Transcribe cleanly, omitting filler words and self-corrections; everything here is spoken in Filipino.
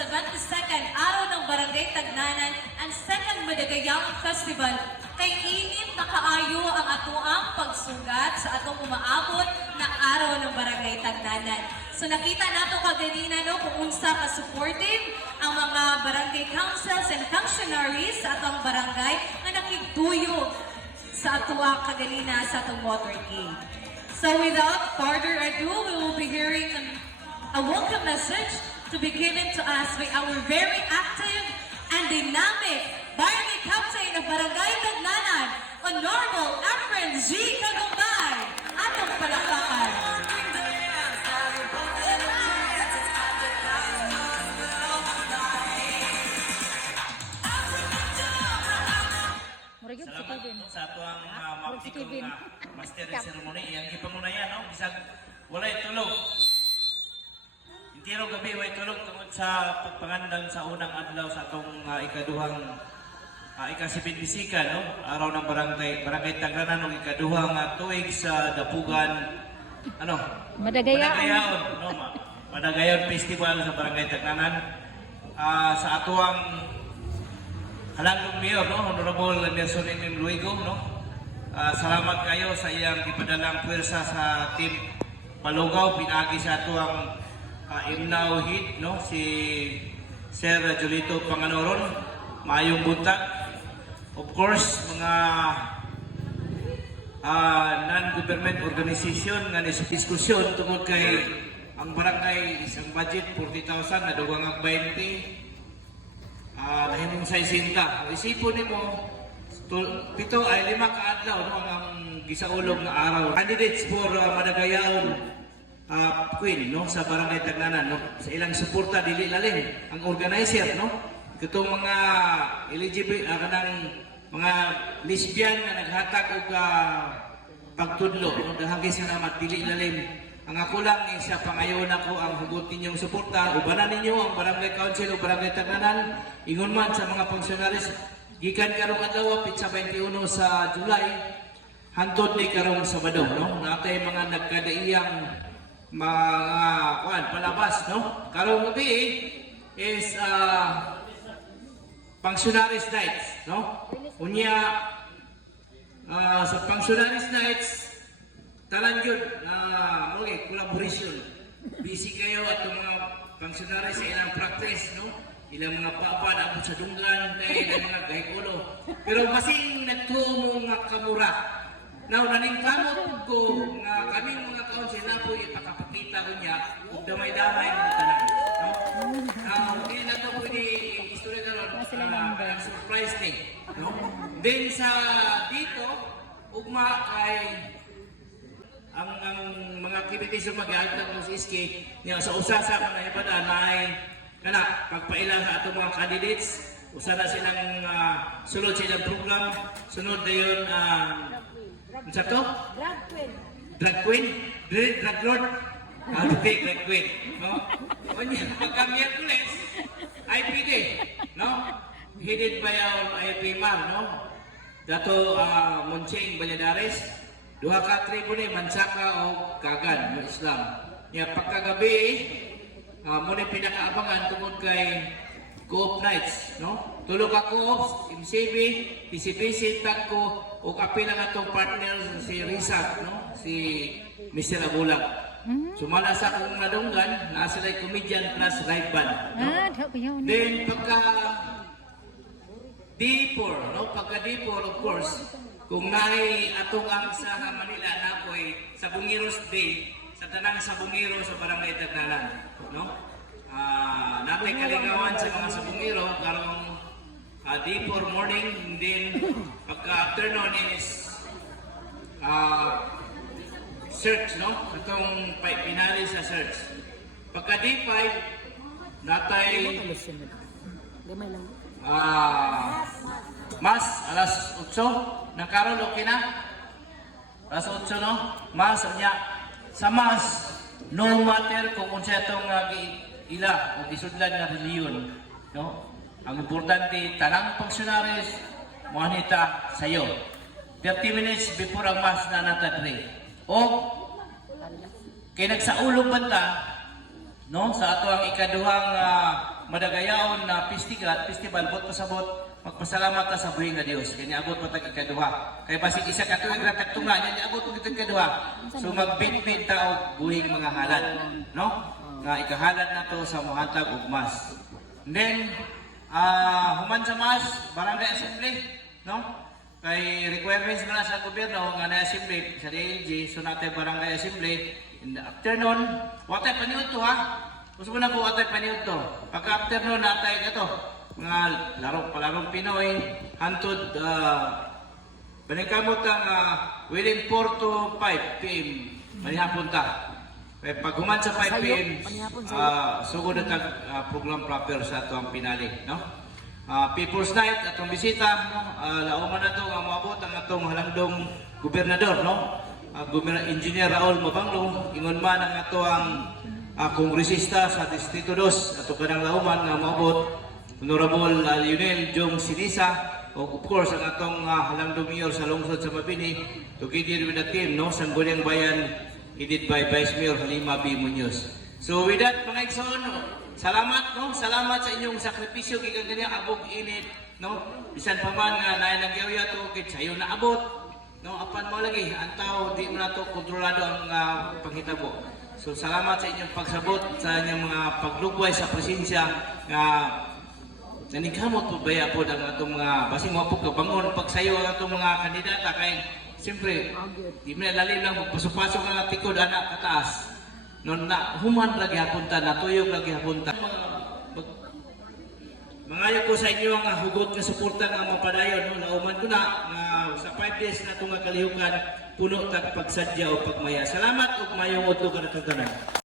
72nd Araw ng Barangay Tagnanan and Second Madagayang Festival kay init na kaayo ang atuang pagsugat sa atong umaabot na Araw ng Barangay Tagnanan. So nakita nato kaganina no kung unsa ka supportive ang mga barangay councils and functionaries sa atong barangay na nakigtuyog sa atuang kaganina sa atong motorcade. So without further ado, we will be hearing a welcome message to be given to us by our very active and dynamic Barangay Captain of Barangay Tagnanan, Honorable Efren G. Cagumbay. Atong palakpakan. Salamat sa ato ang mapikong master ng ceremony. Iyang ipangunayan, no? Bisag walay tulog. Intiro gabi, walay tulog tungod sa pagpangandang sa unang adlaw sa atong ikaduhang ikasipinbisikan, no? Araw ng Barangay Tagnanan, ng ikaduhang tuig sa Dapugan, Madagayaon, no? Madagayaon Festival sa Barangay Tagnanan. Sa atuang Halangang Mayor, no? Honorable Nelson M. Luigo, no? Salamat kayo sa iyang ipadalang pwersa sa Team Palugaw. Pinagi sa ito ang Imnaw Hit, no? Si Sir Julito Panganoron. Maayong buntag. Of course, mga non-government organization nga diskusyon tungkol kay ang barangay isang budget 40,000 na dugang ang 20. Nahimong sa isinta. Isipon ni mo, pito ay 5 kaadlaw no, ang gisaulog na araw. Candidates for Madagayaon Queen no, sa Barangay Tagnanan. No, sa ilang suporta, dili lalim. Ang organizer, no, itong mga eligible, kanang mga lesbian na naghatag og pagtudlo. No, dahagis nga naman, dili lalim. Ang ako lang isa pangayon ako ang hugot ninyong suporta. Ubanan ninyo ang Barangay Council o Barangay Tagnanan. Ingon man sa mga pangsionaris, gikan karong adlaw pitsa 21 sa July, hantod ni karong Sabado, no? Natay mga nagkadaiyang mga palabas, no? Karong gabi is Pangsionaris Nights, no? Unya sa Pangsionaris Nights talan yun na collaboration. Busy kayo at yung mga pangsionary sa ilang practice, no? Ilang mga papa na abot sa dunggan, ilang mga gahikulo. Pero masing nagtuo mga kamura. Now, naningkamot ko na kaming mga council na po ipakapakita ko niya kung damay-damay ng tanan. No? Hindi na ito pwede istorya karon surprise thing. No? Then sa dito, ugma ay ang mga activities ng mag-aagtag ng SK sa usasa ka na ibadan ay pagpailan sa atong mga candidates, usa na silang sulod silang program, sunod na yun sa to? Drag Queen? Drag Lord? Drag Queen, no? Pagka-Miyerkules, IPD, no? Headed by our IP Mar, no? Dato Moncheng Balladares, duha ka tribo ni Mansaka o Kagan ng Islam. Pagkagabi, muna pinakaabangan tungod kay Co-op Nights, no? Tulog ka Co-ops, MCB, PCPC, Tagko, o kapila nga itong partner si Rizak, no? Si Mr. Abulag. Sumala sa akong nadunggan, na sila'y comedian plus live band, no? Then pagka D4, no? Pagka D4, of course, kung naay atong ang sa Manila na po'y Sabongeros Day, sa tanang Sabongero sa Barangay Tagnanan, no? Natay kalingawan sa mga Sabongero, karong day for morning, then pagka afternoon is search, no? Itong pinali sa search. Pagka day 5, natay mas alas 8 ng karon okay na? Alas 8 no? Mas niya sa mas no matter kung unsa itong ila o gisudlan nga reliyon, no? Ang importante tanang pangsionaris monita sayo 30 minutes before ang mas na natadre o kay nagsaulog banta no sa ato ang ikaduhang madagayaon na festival bot pasabot magpasalamat ta sa buhing nga Dios kanya abot patag ikaduha kay basig isa ka tuig ra tagtunga nya abot ug ikaduha so magbit-bit ta og buhing mga halad no nga ikahalad nato sa mohatag og mas. And then human sa mas barangay assembly no kay requirements na sa gobyerno nga na assembly sa DLG so natay barangay assembly in the afternoon watay paniud to ha. Gusto mo na po atay paniud to. Pagka afternoon natay kato mga palarong Pinoy hantod paningkamot ang within 4 to 5 PM manihapon ta. Kaya pag human sa 5 PM sugod na tag program proper sa ato ang pinali no. People's Night atong bisita no lauman na to ang moabot ang atong halandong gobernador no. Gobernador Engineer Raul Mabanglo ingon man ang ato ang kongresista sa Distrito 2 ato kanang lauman nga moabot Honorable Lionel Jong Sinisa o of course ang atong halandong mayor sa lungsod sa Mabini together with the team no Sangguniang Bayan headed by Vice Mayor Halima B. Muñoz. So with that mga igsoon salamat no salamat sa inyong sakripisyo gikan kanya abog init no bisan pa man nga naay nagyawya to kit sayo na abot no apan mo lagi antaw di mo na to kontrolado ang panghitabo. So salamat sa inyong pagsabot sa inyong mga paglugway sa presensya nga naningkamot po baya po ang atong mga basing mo po kabangon pagsayo ang atong mga kandidata kay siyempre di mo lalim lang magpasupasok ang tikod anak kataas non na human lagi hapunta natuyog lagi hapunta mangayo ko sa inyo ang hugot nga suporta nga mapadayon no nauman ko na nga sa 5 days na itong kalihukan puno tag pagsadya o pagmaya salamat ug mayong udto kanatong tanan.